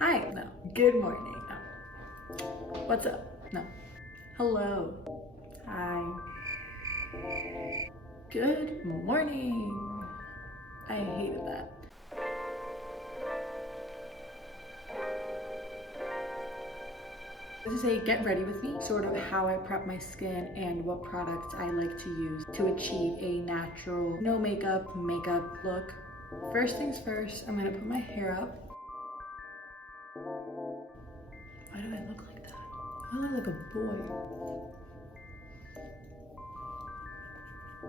Hi, no. Good morning, no. What's up? No. Hello. Hi. Good morning. I hated that. This is a get ready with me, sort of how I prep my skin and what products I like to use to achieve a natural, no makeup look. First things first, I'm gonna put my hair up. Why do I look like that? I look like a boy.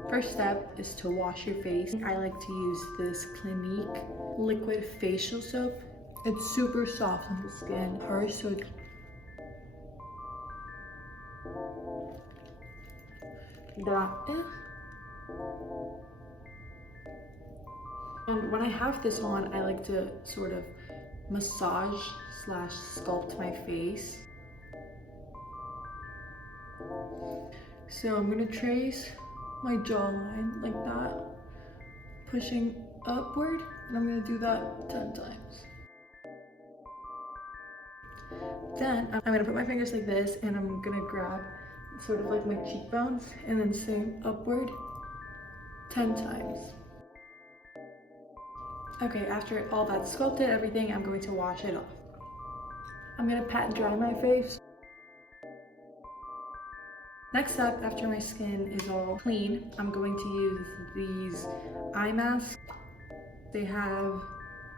First step is to wash your face. I like to use this Clinique liquid facial soap. It's super soft on the skin. Hers so and when I have this on, I like to sort of massage slash sculpt my face. So I'm gonna trace my jawline like that, pushing upward, and I'm gonna do that 10 times. Then I'm gonna put my fingers like this, and I'm gonna grab sort of like my cheekbones, and then same upward 10 times. Okay, after all that's sculpted, everything, I'm going to wash it off. I'm gonna pat and dry my face. Next up, after my skin is all clean, I'm going to use these eye masks. They have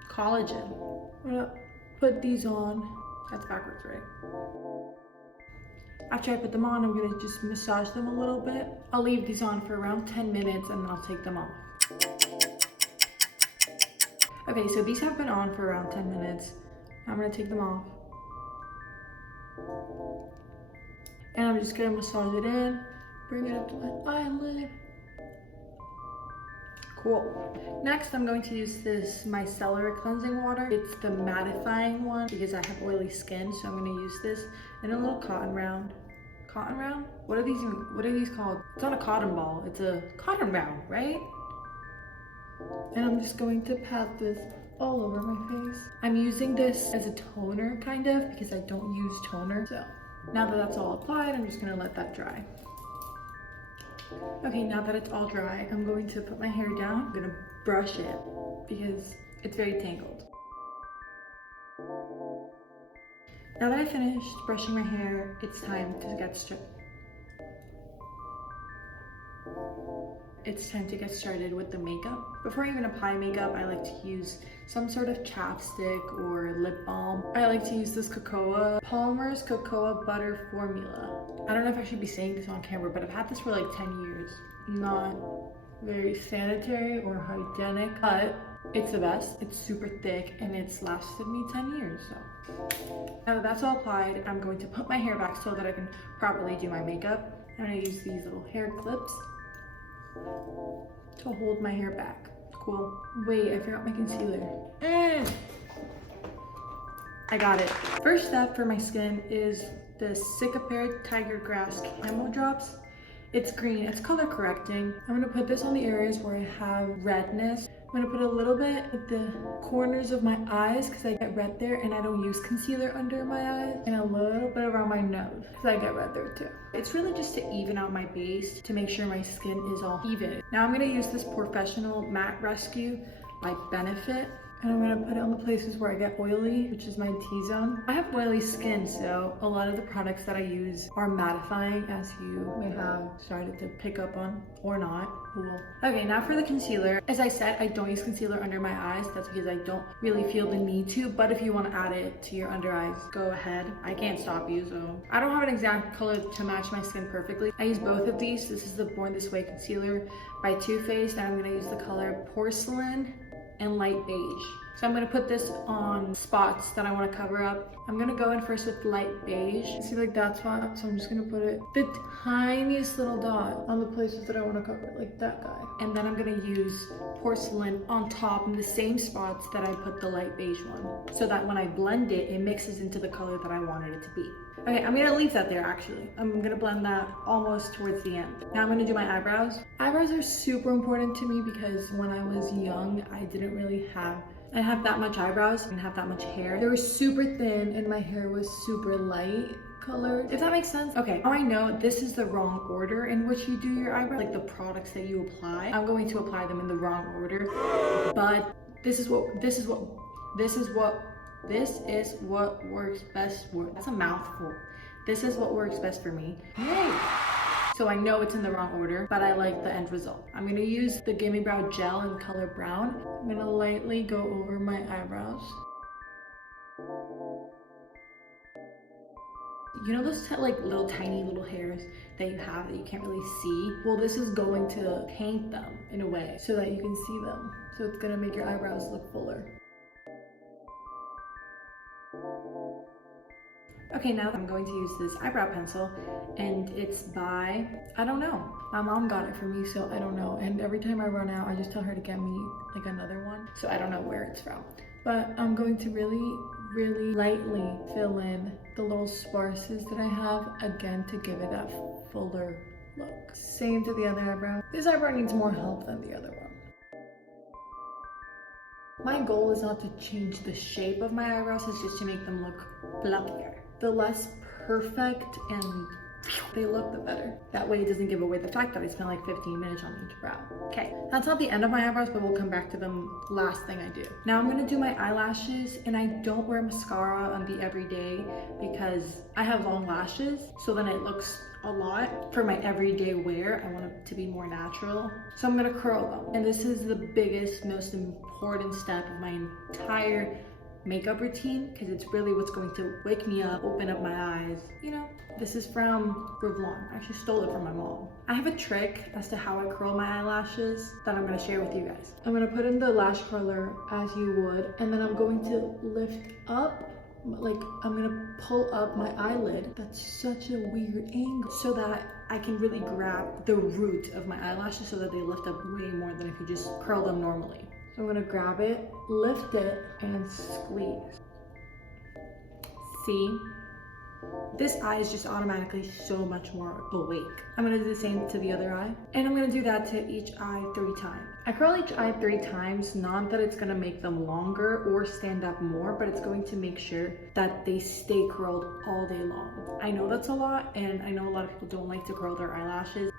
collagen. I'm gonna put these on. That's backwards, right? After I put them on, I'm gonna just massage them a little bit. I'll leave these on for around 10 minutes and then I'll take them off. Okay, so these have been on for around 10 minutes. I'm gonna take them off. And I'm just gonna massage it in, bring it up to my eyelid. Cool. Next, I'm going to use this micellar cleansing water. It's the mattifying one because I have oily skin, so I'm gonna use this in a little cotton round. Cotton round? What are these called? It's not a cotton ball, it's a cotton round, right? And I'm just going to pat this all over my face. I'm using this as a toner, kind of, because I don't use toner. So now that that's all applied, I'm just gonna let that dry. Okay, now that it's all dry, I'm going to put my hair down. I'm gonna brush it because it's very tangled. Now that I finished brushing my hair, it's time to get started. It's time to get started with the makeup. Before I even apply makeup, I like to use some sort of chapstick or lip balm. I like to use this Palmer's Cocoa Butter Formula. I don't know if I should be saying this on camera, but I've had this for like 10 years. Not very sanitary or hygienic, but it's the best. It's super thick and it's lasted me 10 years, so. Now that that's all applied, I'm going to put my hair back so that I can properly do my makeup. I'm gonna use these little hair clips to hold my hair back. Cool. Wait, I forgot my concealer. I got it. First step for my skin is the Cicapair Tiger Grass Camo Drops. It's green, it's color correcting. I'm gonna put this on the areas where I have redness. I'm gonna put a little bit at the corners of my eyes because I get red there and I don't use concealer under my eyes, and a little bit around my nose because I get red there too. It's really just to even out my base to make sure my skin is all even. Now I'm gonna use this Professional Matte Rescue by Benefit. And I'm gonna put it on the places where I get oily, which is my T-zone. I have oily skin, so a lot of the products that I use are mattifying, as you may have started to pick up on, or not. Cool. Okay, now for the concealer. As I said, I don't use concealer under my eyes. That's because I don't really feel the need to, but if you wanna add it to your under eyes, go ahead. I can't stop you, so. I don't have an exact color to match my skin perfectly. I use both of these. This is the Born This Way concealer by Too Faced, and I'm gonna use the color Porcelain and Light Beige. So I'm gonna put this on spots that I wanna cover up. I'm gonna go in first with light beige. See like that spot? So I'm just gonna put it, the tiniest little dot on the places that I wanna cover, like that guy. And then I'm gonna use Porcelain on top in the same spots that I put the light beige one, so that when I blend it, it mixes into the color that I wanted it to be. Okay, I'm gonna leave that there actually. I'm gonna blend that almost towards the end. Now I'm gonna do my eyebrows. Eyebrows are super important to me because when I was young, I didn't really have I didn't have that much eyebrows, I didn't have that much hair. They were super thin and my hair was super light colored, if that makes sense. Okay, now I know this is the wrong order in which you do your eyebrows, like the products that you apply. I'm going to apply them in the wrong order, but this is what works best for, that's a mouthful. This is what works best for me. Yay! So I know it's in the wrong order, but I like the end result. I'm gonna use the Gimme Brow Gel in color brown. I'm gonna lightly go over my eyebrows. You know those like little tiny little hairs that you have that you can't really see? Well, this is going to paint them in a way so that you can see them. So it's gonna make your eyebrows look fuller. Okay, now I'm going to use this eyebrow pencil, and it's by, I don't know. My mom got it for me, so I don't know. And every time I run out, I just tell her to get me like another one. So I don't know where it's from. But I'm going to really lightly fill in the little sparses that I have, again, to give it that fuller look. Same to the other eyebrow. This eyebrow needs more help than the other one. My goal is not to change the shape of my eyebrows, it's just to make them look fluffier. The less perfect and they look, the better. That way it doesn't give away the fact that I spent like 15 minutes on each brow. Okay, that's not the end of my eyebrows, but we'll come back to them last thing I do. Now I'm gonna do my eyelashes, and I don't wear mascara on the everyday because I have long lashes, so then it looks a lot. For my everyday wear, I want it to be more natural. So I'm gonna curl them. And this is the biggest, most important step of my entire makeup routine, because it's really what's going to wake me up, open up my eyes, you know. This is from Grwm. I actually stole it from my mom. I have a trick as to how I curl my eyelashes that I'm going to share with you guys. I'm going to put in the lash curler as you would, and then I'm going to lift up, like I'm going to pull up my eyelid. That's such a weird angle, so that I can really grab the root of my eyelashes so that they lift up way more than if you just curl them normally. So I'm gonna grab it, lift it, and squeeze. See? This eye is just automatically so much more awake. I'm gonna do the same to the other eye. And I'm gonna do that to each eye 3 times. I curl each eye 3 times, not that it's gonna make them longer or stand up more, but it's going to make sure that they stay curled all day long. I know that's a lot, and I know a lot of people don't like to curl their eyelashes.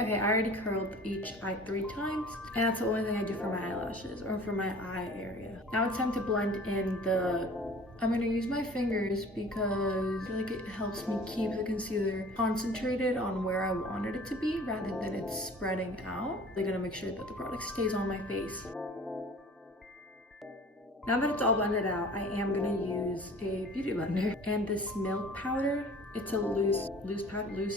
Okay, I already curled each eye 3 times, and that's the only thing I do for my eyelashes or for my eye area. Now it's time to blend in I'm gonna use my fingers because I feel like it helps me keep the concealer concentrated on where I wanted it to be rather than it's spreading out. I'm gonna make sure that the product stays on my face. Now that it's all blended out, I am gonna use a beauty blender and this milk powder. It's a loose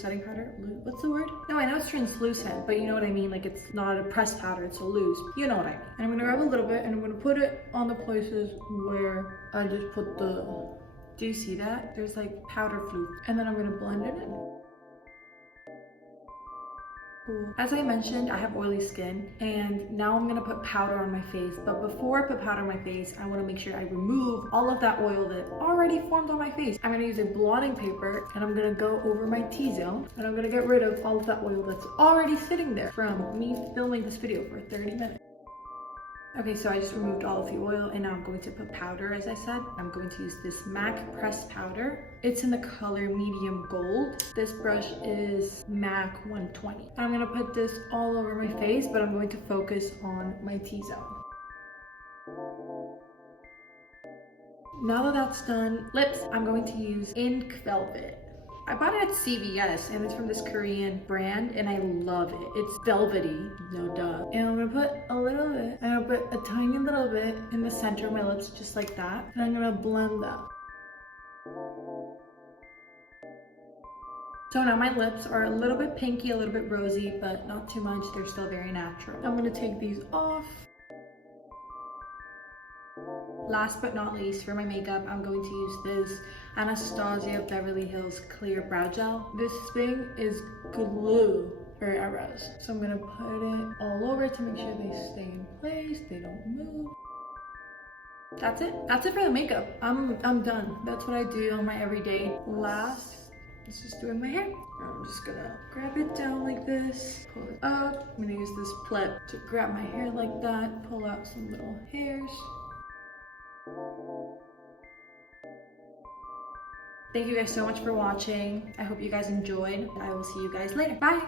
setting powder. What's the word? No, I know it's translucent, but you know what I mean. Like it's not a pressed powder, it's a loose. You know what I mean. And I'm gonna grab a little bit and I'm gonna put it on the places where I just put the, do you see that? There's like powder fluke. And then I'm gonna blend it in. As I mentioned, I have oily skin, and now I'm gonna put powder on my face. But before I put powder on my face, I wanna make sure I remove all of that oil that already formed on my face. I'm gonna use a blotting paper, and I'm gonna go over my T-zone, and I'm gonna get rid of all of that oil that's already sitting there from me filming this video for 30 minutes. Okay, so I just removed all of the oil, and now I'm going to put powder, as I said. I'm going to use this MAC pressed powder. It's in the color medium gold. This brush is MAC 120. I'm gonna put this all over my face, but I'm going to focus on my T-zone. Now that that's done, lips, I'm going to use Ink Velvet. I bought it at CVS, and it's from this Korean brand, and I love it. It's velvety, no duh. And I'm gonna put a little bit, and I'll put a tiny little bit in the center of my lips, just like that. And I'm gonna blend that. So now my lips are a little bit pinky, a little bit rosy, but not too much. They're still very natural. I'm gonna take these off. Last but not least, for my makeup, I'm going to use this Anastasia Beverly Hills Clear Brow Gel. This thing is glue for your eyebrows. So I'm gonna put it all over to make sure they stay in place, they don't move. That's it. That's it for the makeup. I'm done. That's what I do on my everyday. Last, it's just doing my hair. I'm just gonna grab it down like this, pull it up. I'm gonna use this clip to grab my hair like that, pull out some little hairs. Thank you guys so much for watching. I hope you guys enjoyed. I will see you guys later. Bye!